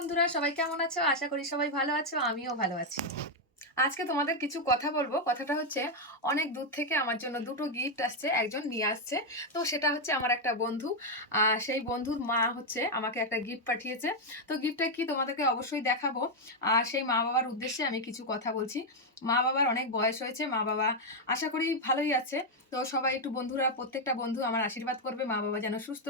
বন্ধুরা সবাই কেমন আছো? আশা করি সবাই ভালো আছো, আমিও ভালো আছি। আজকে তোমাদের কিছু কথা বলবো। কথাটা হচ্ছে, অনেক দূর থেকে আমার জন্য দুটো গিফট আসছে, একজন নিয়ে আসছে। তো সেটা হচ্ছে আমার একটা বন্ধু। সেই বন্ধুর মা হচ্ছে আমাকে একটা গিফট পাঠিয়েছে। তো গিফটটা কি তোমাদেরকে অবশ্যই দেখাবো। আর সেই মা বাবার উদ্দেশ্যে আমি কিছু কথা বলছি। মা বাবার অনেক বয়স হয়েছে, মা বাবা আশা করি ভালোই আছে। তো সবাই একটু বন্ধুরা, প্রত্যেকটা বন্ধু আমার আশীর্বাদ করবে মা বাবা যেন সুস্থ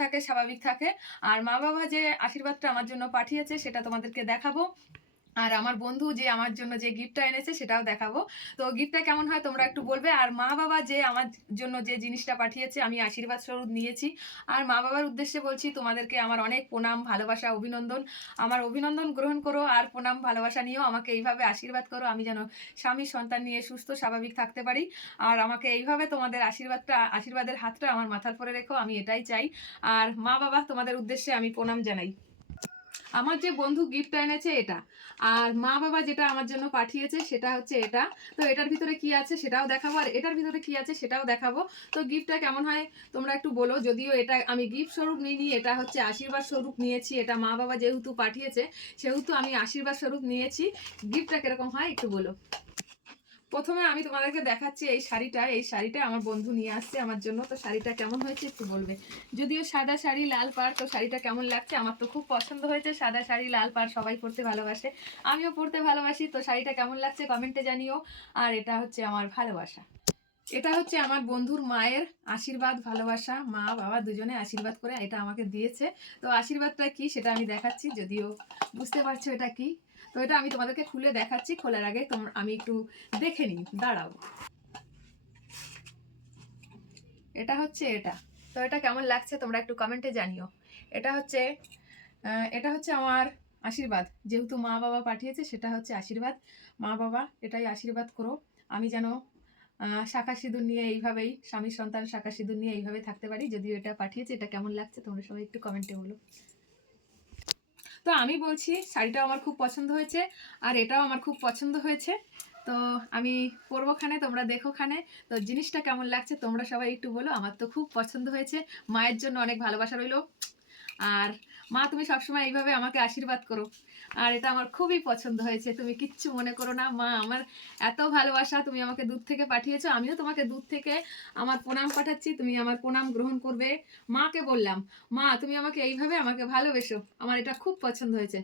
থাকে, স্বাভাবিক থাকে। আর মা বাবা যে আশীর্বাদটা আমার জন্য পাঠিয়েছে সেটা তোমাদেরকে দেখাবো। আর আমার বন্ধু যে আমার জন্য যে গিফটটা এনেছে সেটাও দেখাবো। তো গিফটটা কেমন হয় তোমরা একটু বলবে। আর মা বাবা যে আমার জন্য যে জিনিসটা পাঠিয়েছে আমি আশীর্বাদ স্বরূপ নিয়েছি। আর মা বাবার উদ্দেশ্যে বলছি, তোমাদেরকে আমার অনেক প্রণাম, ভালোবাসা, অভিনন্দন। আমার অভিনন্দন গ্রহণ করো আর প্রণাম ভালোবাসা নিয়েও আমাকে এইভাবে আশীর্বাদ করো, আমি যেন স্বামী সন্তান নিয়ে সুস্থ স্বাভাবিক থাকতে পারি। আর আমাকে এইভাবে তোমাদের আশীর্বাদের হাতটা আমার মাথার পরে রেখো, আমি এটাই চাই। আর মা বাবা তোমাদের উদ্দেশ্যে আমি প্রণাম জানাই। আমার যে বন্ধু গিফটটা এনেছে এটা, আর মা বাবা যেটা আমার জন্য পাঠিয়েছে সেটা হচ্ছে এটা। তো এটার ভিতরে কি আছে সেটাও দেখাবো, আর এটার ভিতরে কি আছে সেটাও দেখাবো। তো গিফটটা কেমন হয় তোমরা একটু বলো। যদিও এটা আমি গিফট স্বরূপ নিইনি, এটা হচ্ছে আশীর্বাদ স্বরূপ নিয়েছি। এটা মা বাবা যেহেতু পাঠিয়েছে সেহেতু আমি আশীর্বাদ স্বরূপ নিয়েছি। গিফটটা কিরকম হয় একটু বলো। প্রথমে আমি তোমাদেরকে দেখাচ্ছি এই শাড়িটা আমার বন্ধু নিয়ে আসছে আমার জন্য। তো শাড়িটা কেমন হয়েছে একটু বলবে। যদিও সাদা শাড়ি লাল পাড়, তো শাড়িটা কেমন লাগছে, আমার তো খুব পছন্দ হয়েছে। সাদা শাড়ি লাল পাড় সবাই পরতে ভালোবাসে, আমিও পরতে ভালোবাসি। তো শাড়িটা কেমন লাগছে কমেন্টে জানিও। আর এটা হচ্ছে আমার ভালোবাসা, এটা হচ্ছে আমার বন্ধুর মায়ের আশীর্বাদ, ভালোবাসা। মা বাবা দুজনে আশীর্বাদ করে এটা আমাকে দিয়েছে। তো আশীর্বাদটা কি সেটা আমি দেখাচ্ছি, যদিও বুঝতে পারছো এটা কি। তো এটা আমি তোমাদেরকে খুলে দেখাচ্ছি। খোলার আগে আমি একটু দেখে নিই, দাঁড়াও। এটা হচ্ছে এটা। তো এটা কেমন লাগছে তোমরা একটু কমেন্টে জানিও। এটা হচ্ছে আমার আশীর্বাদ, যেহেতু মা বাবা পাঠিয়েছে সেটা হচ্ছে আশীর্বাদ। মা বাবা এটাই আশীর্বাদ করো, আমি যেন শাঁখা সিঁদুর নিয়ে এইভাবেই, স্বামী সন্তান শাঁখা সিঁদুর নিয়ে এইভাবে থাকতে পারি। যদিও এটা পাঠিয়েছে, এটা কেমন লাগছে তোমরা সবাই একটু কমেন্টে বলো। তো আমি বলছি, শাড়িটাও আমার খুব পছন্দ হয়েছে, আর এটাও আমার খুব পছন্দ হয়েছে। তো আমি পরবোখানে, তোমরা দেখোখানে। তো জিনিসটা কেমন লাগছে তোমরা সবাই একটু বলো। আমার তো খুব পছন্দ হয়েছে। মায়ের জন্য অনেক ভালোবাসা রইলো। আর মা, তুমি সবসময় এইভাবে আমাকে আশীর্বাদ করো। আর এটা আমার খুবই পছন্দ হয়েছে, তুমি কিচ্ছু মনে করো না মা। আমার এত ভালোবাসা, তুমি আমাকে দূর থেকে পাঠিয়েছো, আমিও তোমাকে দূর থেকে আমার প্রণাম পাঠাচ্ছি, তুমি আমার প্রণাম গ্রহণ করবে। মাকে বললাম, মা তুমি আমাকে এইভাবে আমাকে ভালোবেসো, আমার এটা খুব পছন্দ হয়েছে।